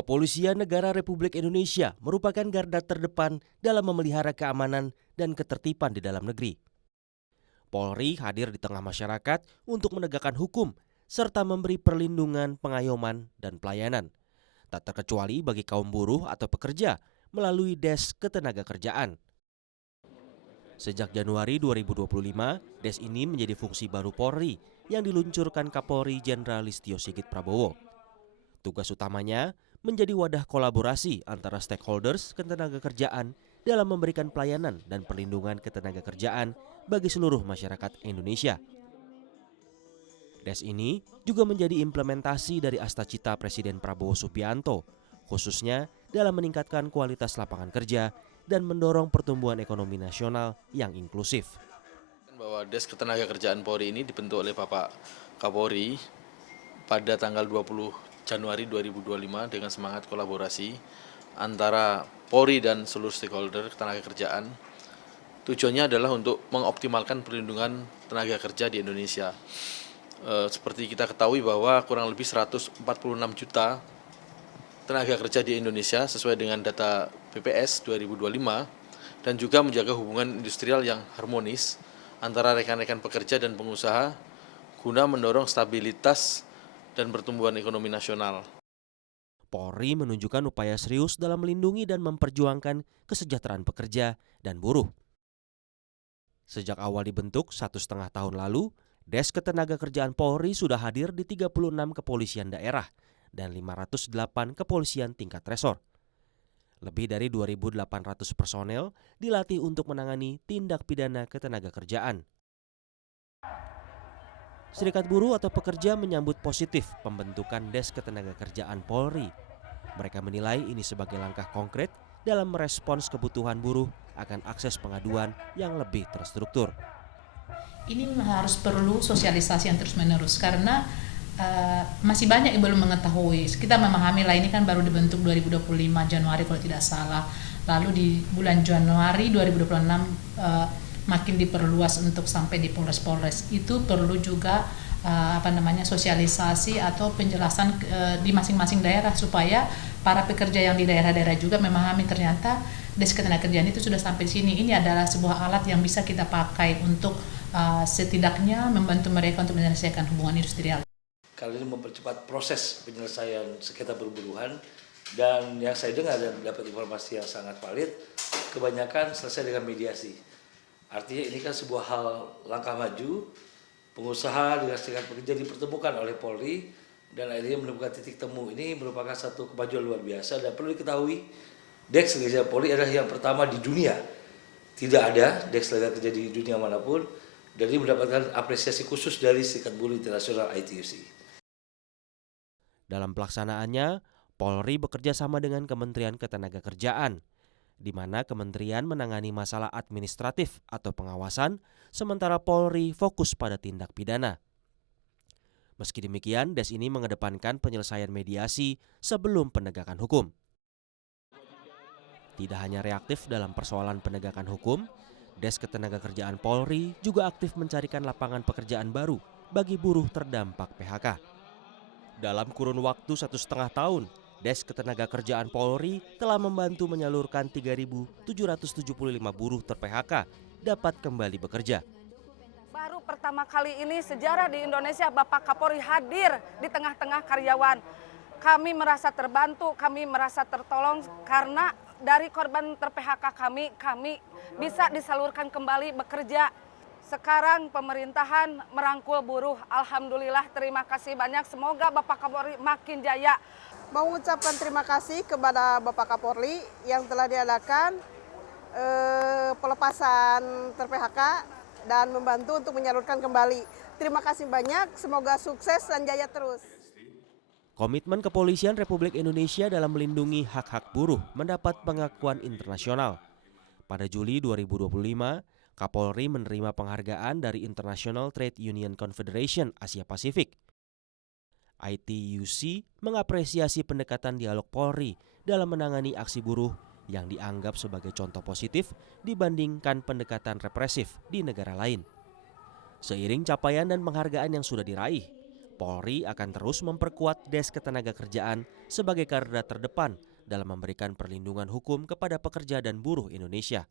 Kepolisian Negara Republik Indonesia merupakan garda terdepan dalam memelihara keamanan dan ketertiban di dalam negeri. Polri hadir di tengah masyarakat untuk menegakkan hukum serta memberi perlindungan, pengayoman, dan pelayanan, tak terkecuali bagi kaum buruh atau pekerja melalui Des Ketenagakerjaan. Sejak Januari 2025, Des ini menjadi fungsi baru Polri yang diluncurkan Kapolri Jenderal Listio Sigit Prabowo. Tugas utamanya menjadi wadah kolaborasi antara stakeholders ketenagakerjaan dalam memberikan pelayanan dan perlindungan ketenagakerjaan bagi seluruh masyarakat Indonesia. Des ini juga menjadi implementasi dari Astacita Presiden Prabowo Subianto, khususnya dalam meningkatkan kualitas lapangan kerja dan mendorong pertumbuhan ekonomi nasional yang inklusif. Bahwa Des Ketenagakerjaan Polri ini dibentuk oleh Bapak Kapolri pada tanggal 20 Januari 2025 dengan semangat kolaborasi antara Polri dan seluruh stakeholder ketenagakerjaan. Tujuannya adalah untuk mengoptimalkan perlindungan tenaga kerja di Indonesia. Seperti kita ketahui bahwa kurang lebih 146 juta tenaga kerja di Indonesia sesuai dengan data BPS 2025 dan juga menjaga hubungan industrial yang harmonis antara rekan-rekan pekerja dan pengusaha guna mendorong stabilitas dan pertumbuhan ekonomi nasional. Polri menunjukkan upaya serius dalam melindungi dan memperjuangkan kesejahteraan pekerja dan buruh. Sejak awal dibentuk 1,5 tahun lalu, Des Ketenagakerjaan Polri sudah hadir di 36 kepolisian daerah dan 508 kepolisian tingkat resor. Lebih dari 2.800 personel dilatih untuk menangani tindak pidana ketenagakerjaan. Serikat Buruh atau pekerja menyambut positif pembentukan Des Ketenagakerjaan Polri. Mereka menilai ini sebagai langkah konkret dalam merespons kebutuhan buruh akan akses pengaduan yang lebih terstruktur. Ini harus perlu sosialisasi yang terus-menerus karena masih banyak yang belum mengetahui. Kita memahami lah ini kan baru dibentuk 2025 Januari kalau tidak salah. Lalu di bulan Januari 2026 makin diperluas untuk sampai di Polres-Polres. Itu perlu juga sosialisasi atau penjelasan di masing-masing daerah supaya para pekerja yang di daerah-daerah juga memahami ternyata Des Ketenagakerjaan itu sudah sampai di sini. Ini adalah sebuah alat yang bisa kita pakai untuk setidaknya membantu mereka untuk menyelesaikan hubungan industrial. Kali ini mempercepat proses penyelesaian sengketa perburuhan dan yang saya dengar dan dapat informasi yang sangat valid, kebanyakan selesai dengan mediasi. Artinya ini kan sebuah hal langkah maju, pengusaha dengan serikat pekerja dipertemukan oleh Polri dan akhirnya menemukan titik temu. Ini merupakan satu kemajuan luar biasa dan perlu diketahui Des Ketenagakerjaan Polri adalah yang pertama di dunia. Tidak ada Des Ketenagakerjaan di dunia manapun dan ini mendapatkan apresiasi khusus dari Serikat Buruh Internasional ITUC. Dalam pelaksanaannya, Polri bekerja sama dengan Kementerian Ketenagakerjaan, di mana kementerian menangani masalah administratif atau pengawasan, sementara Polri fokus pada tindak pidana. Meski demikian, Des ini mengedepankan penyelesaian mediasi sebelum penegakan hukum. Tidak hanya reaktif dalam persoalan penegakan hukum, Des Ketenagakerjaan Polri juga aktif mencarikan lapangan pekerjaan baru bagi buruh terdampak PHK. Dalam kurun waktu 1,5 tahun, Des Ketenagakerjaan Polri telah membantu menyalurkan 3.775 buruh ter-PHK dapat kembali bekerja. Baru pertama kali ini sejarah di Indonesia Bapak Kapolri hadir di tengah-tengah karyawan. Kami merasa terbantu, kami merasa tertolong karena dari korban ter-PHK kami bisa disalurkan kembali bekerja. Sekarang pemerintahan merangkul buruh. Alhamdulillah, terima kasih banyak. Semoga Bapak Kapolri makin jaya. Mau mengucapkan terima kasih kepada Bapak Kapolri yang telah diadakan pelepasan ter-PHK dan membantu untuk menyalurkan kembali. Terima kasih banyak, semoga sukses dan jaya terus. Komitmen Kepolisian Republik Indonesia dalam melindungi hak-hak buruh mendapat pengakuan internasional. Pada Juli 2025, Kapolri menerima penghargaan dari International Trade Union Confederation Asia Pasifik. ITUC mengapresiasi pendekatan dialog Polri dalam menangani aksi buruh yang dianggap sebagai contoh positif dibandingkan pendekatan represif di negara lain. Seiring capaian dan penghargaan yang sudah diraih, Polri akan terus memperkuat Desk Ketenagakerjaan sebagai garda terdepan dalam memberikan perlindungan hukum kepada pekerja dan buruh Indonesia.